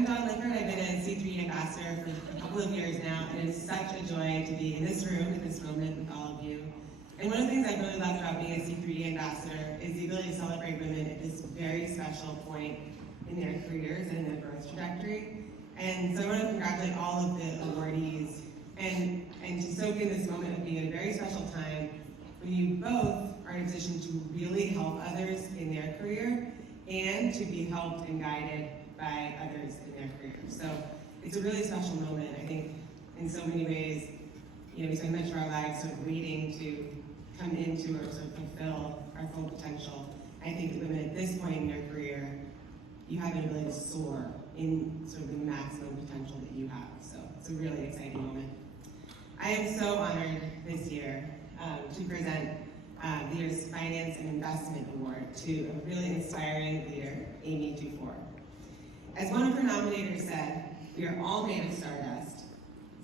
I'm Dawn Lickard. I've been a C3 ambassador for a couple of years now, and it's such a joy to be in this room at this moment with all of you. And one of the things I really love about being a C3 ambassador is the ability to celebrate women at this very special point in their careers and in their growth trajectory. And so I want to congratulate all of the awardees and to soak in this moment of being at a very special time when you both are in a position to really help others in their career and to be helped and guided by others in their career. So it's a really special moment. I think in so many ways, we spend much of our lives sort of waiting to come into or sort of fulfill our full potential. I think that women at this point in their career, you have an ability to soar in sort of the maximum potential that you have. So it's a really exciting moment. I am so honored this year to present the year's Finance and Investment Award to a really inspiring leader, Amy Dufour. As one of her nominators said, we are all made of stardust.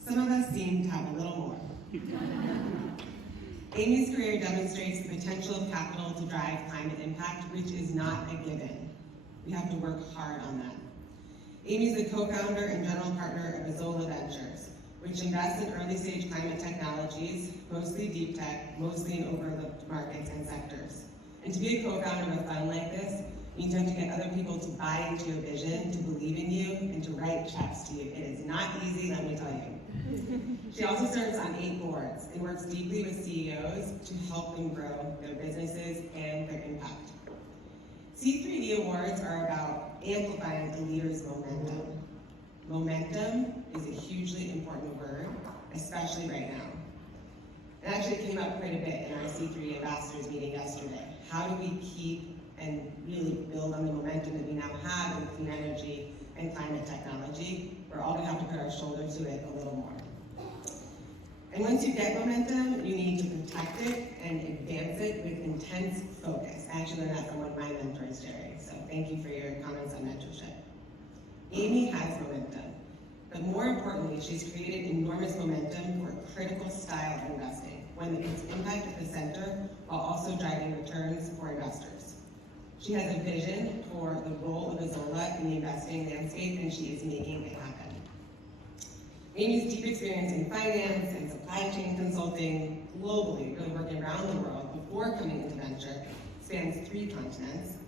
Some of us seem to have a little more. Amy's career demonstrates the potential of capital to drive climate impact, which is not a given. We have to work hard on that. Amy's the co-founder and general partner of Azola Ventures, which invests in early-stage climate technologies, mostly deep tech, mostly in overlooked markets and sectors. And to be a co-founder of a fund like this means you have to get other people to buy into your vision, to believe in you, and to write checks to you. It is not easy, let me tell you. She also serves on 8 boards and works deeply with CEOs to help them grow their businesses and their impact. C3E Awards are about amplifying a leader's momentum. Momentum is a hugely important word, especially right now. It actually came up quite a bit in our C3 Ambassadors meeting yesterday. How do we keep and really build on the momentum that we now have in clean energy and climate technology? We're all gonna have to put our shoulder to it a little more. And once you get momentum, you need to protect it and advance it with intense focus. I actually learned that from one of my mentors, Jerry, so thank you for your comments on mentorship. Amy has momentum, but more importantly, she's created enormous momentum for a critical style of investing, one that puts impact at the center while also driving returns for investors. She has a vision for the role of Azola in the investing landscape, and she is making it happen. Amy's deep experience in finance and supply chain consulting globally, really working around the world before coming into venture, spans 3 continents.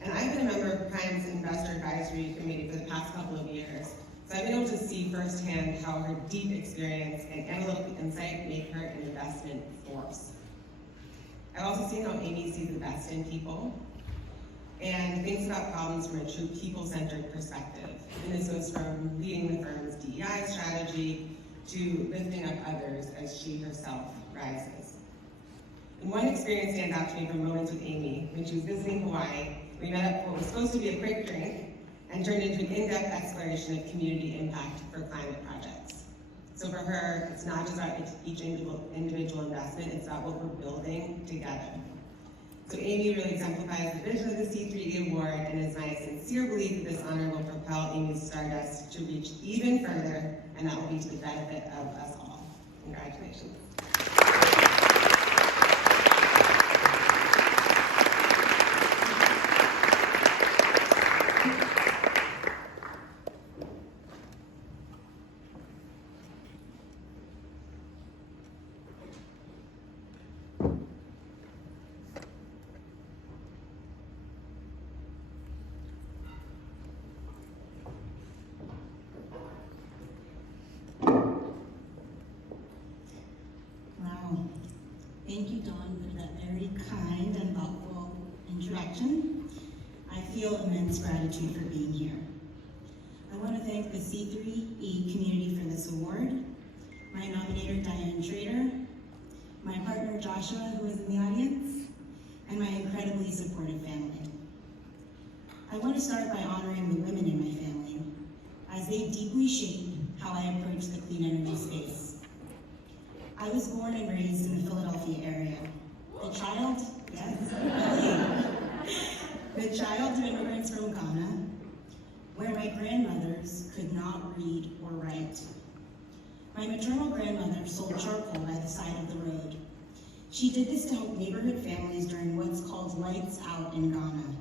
And I've been a member of Prime's Investor Advisory Committee for the past couple of years, so I've been able to see firsthand how her deep experience and analytical insight make her an investment force. I've also seen how Amy sees the best in people and thinks about problems from a true people-centered perspective. And this goes from leading the firm's DEI strategy to lifting up others as she herself rises. And one experience stands out to me from moments with Amy when she was visiting Hawaii. We met up for what was supposed to be a quick drink and turned into an in-depth exploration of community impact for climate projects. So for her, it's not just about each individual investment, it's about what we're building together. So Amy really exemplifies the vision of the C3E Award, and it's my sincere belief that this honor will propel Amy's stardust to reach even further, and that will be to the benefit of us all. Congratulations. Thank you, Dawn, for that very kind and thoughtful introduction. I feel immense gratitude for being here. I want to thank the C3E community for this award, my nominator, Diane Schrader, my partner, Joshua, who is in the audience, and my incredibly supportive family. I want to start by honoring the women in my family, as they deeply shape how I approach the clean energy space. I was born and raised in the Philadelphia area. The child of immigrants from Ghana, where my grandmothers could not read or write. My maternal grandmother sold charcoal by the side of the road. She did this to help neighborhood families during what's called lights out in Ghana,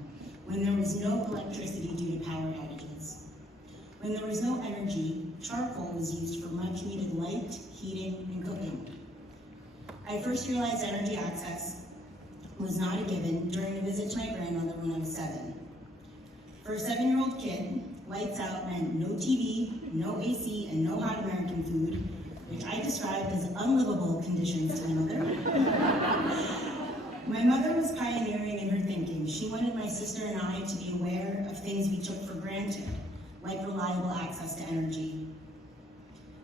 when there was no electricity due to power outages. When there was no energy, charcoal was used for much needed light, heating, and cooking. I first realized energy access was not a given during a visit to my grandmother when I was 7. For a 7-year-old kid, lights out meant no TV, no AC, and no hot American food, which I described as unlivable conditions to my mother. My mother was pioneering in her thinking. She wanted my sister and I to be aware of things we took for granted, like reliable access to energy.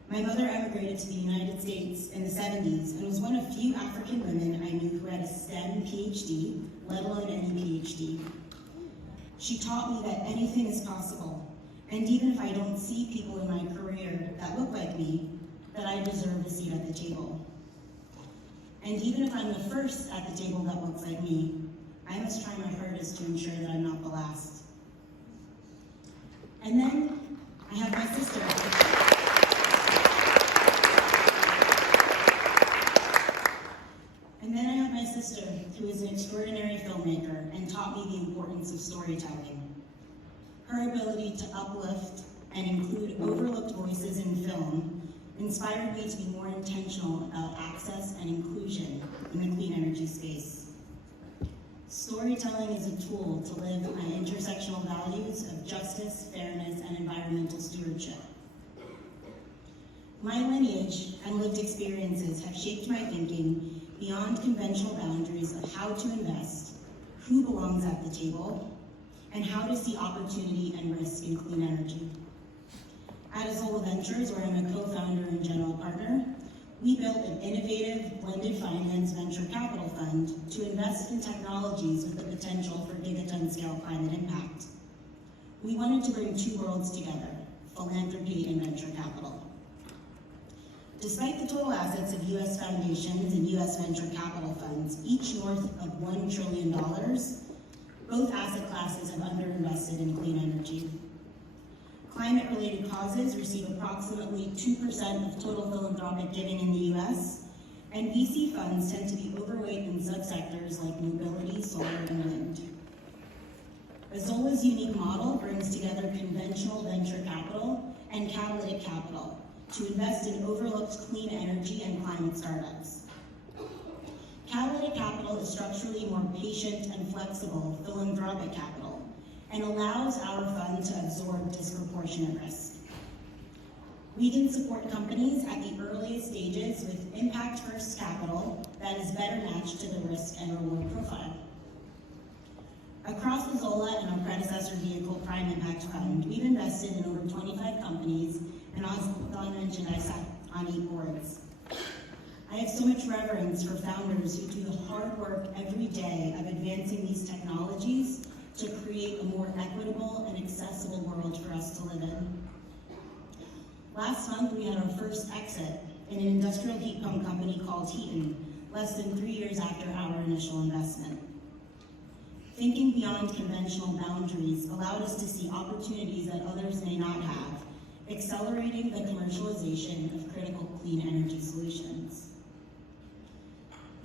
My mother emigrated to the United States in the 70s and was one of few African women I knew who had a STEM PhD, let alone any PhD. She taught me that anything is possible, and even if I don't see people in my career that look like me, that I deserve a seat at the table. And even if I'm the first at the table that looks like me, I must try my hardest to ensure that I'm not the last. And then I have my sister. Who is an extraordinary filmmaker and taught me the importance of storytelling. Her ability to uplift and include overlooked voices in film inspired me to be more intentional about access and inclusion in the clean energy space. Storytelling is a tool to live my intersectional values of justice, fairness, and environmental stewardship. My lineage and lived experiences have shaped my thinking beyond conventional boundaries of how to invest, who belongs at the table, and how to see opportunity and risk in clean energy. At Azola Ventures, where I'm a co-founder and general partner, we built an innovative blended finance venture capital fund to invest in technologies with the potential for gigaton scale climate impact. We wanted to bring two worlds together, philanthropy and venture capital. Despite the total assets of U.S. foundations and U.S. venture capital funds, each north of $1 trillion, both asset classes have underinvested in clean energy. Climate-related causes receive approximately 2% of total philanthropic giving in the U.S., and VC funds tend to be overweight in subsectors like mobility, solar, and wind. Azola's unique model brings together conventional venture capital and catalytic capital to invest in overlooked clean energy and climate startups. Catalytic capital is structurally more patient and flexible philanthropic capital and allows our fund to absorb disproportionate risk. We can support companies at the earliest stages with impact-first capital that is better matched to the risk and reward profile. Across Azola and our predecessor vehicle, Prime Impact Fund, we've invested in over 25 companies, and as Don mentioned, I sat on 8 boards. I have so much reverence for founders who do the hard work every day of advancing these technologies to create a more equitable and accessible world for us to live in. Last month, we had our first exit in an industrial heat pump company called Heaton, less than 3 years after our initial investment. Thinking beyond conventional boundaries allowed us to see opportunities that others may not have, accelerating the commercialization of critical clean energy solutions.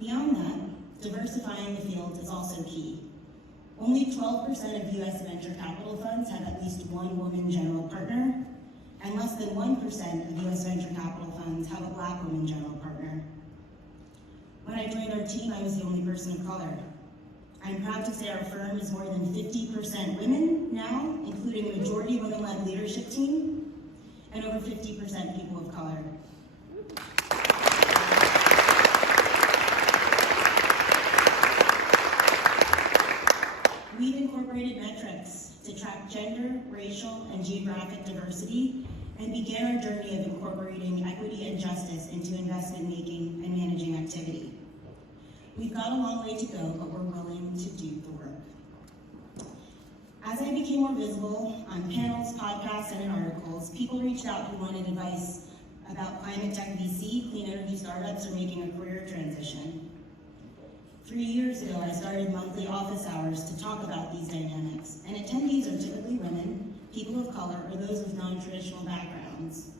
Beyond that, diversifying the field is also key. Only 12% of U.S. venture capital funds have at least one woman general partner, and less than 1% of U.S. venture capital funds have a Black woman general partner. When I joined our team, I was the only person of color. I'm proud to say our firm is more than 50% women now, including a majority women-led leadership team, and over 50% people of color. We've incorporated metrics to track gender, racial, and geographic diversity, and began our journey of incorporating equity and justice into investment making and managing activity. We've got a long way to go, but we're willing to do the work. As I became more visible on panels, podcasts, and in articles, people reached out who wanted advice about climate tech VC, clean energy startups, or making a career transition. 3 years ago, I started monthly office hours to talk about these dynamics, and attendees are typically women, people of color, or those with non-traditional backgrounds.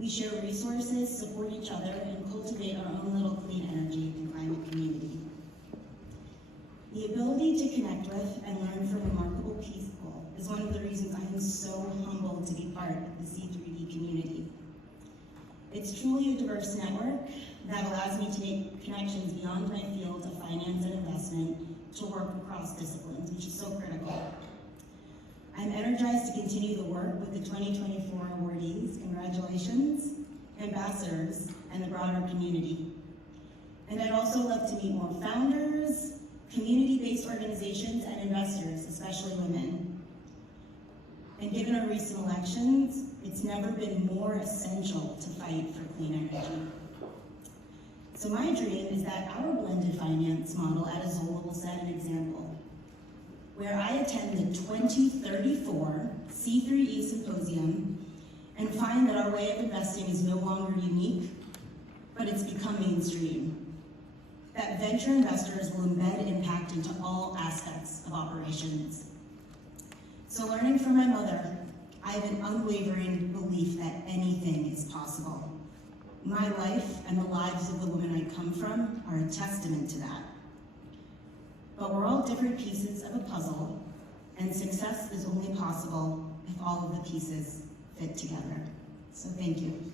We share resources, support each other, and cultivate our own little clean energy and climate community. The ability to connect with and learn from remarkable people is one of the reasons I am so humbled to be It's truly a diverse network that allows me to make connections beyond my field of finance and investment to work across disciplines, which is so critical. I'm energized to continue the work with the 2024 awardees. Congratulations, ambassadors, and the broader community. And I'd also love to meet more founders, community-based organizations, and investors, especially women. And given our recent elections, it's never been more essential to fight for clean energy. So my dream is that our blended finance model at Azola will set an example, where I attend the 2034 C3E Symposium and find that our way of investing is no longer unique, but it's become mainstream. That venture investors will embed impact into all aspects of operations. So learning from my mother, I have an unwavering belief that anything is possible. My life and the lives of the women I come from are a testament to that. But we're all different pieces of a puzzle, and success is only possible if all of the pieces fit together. So thank you.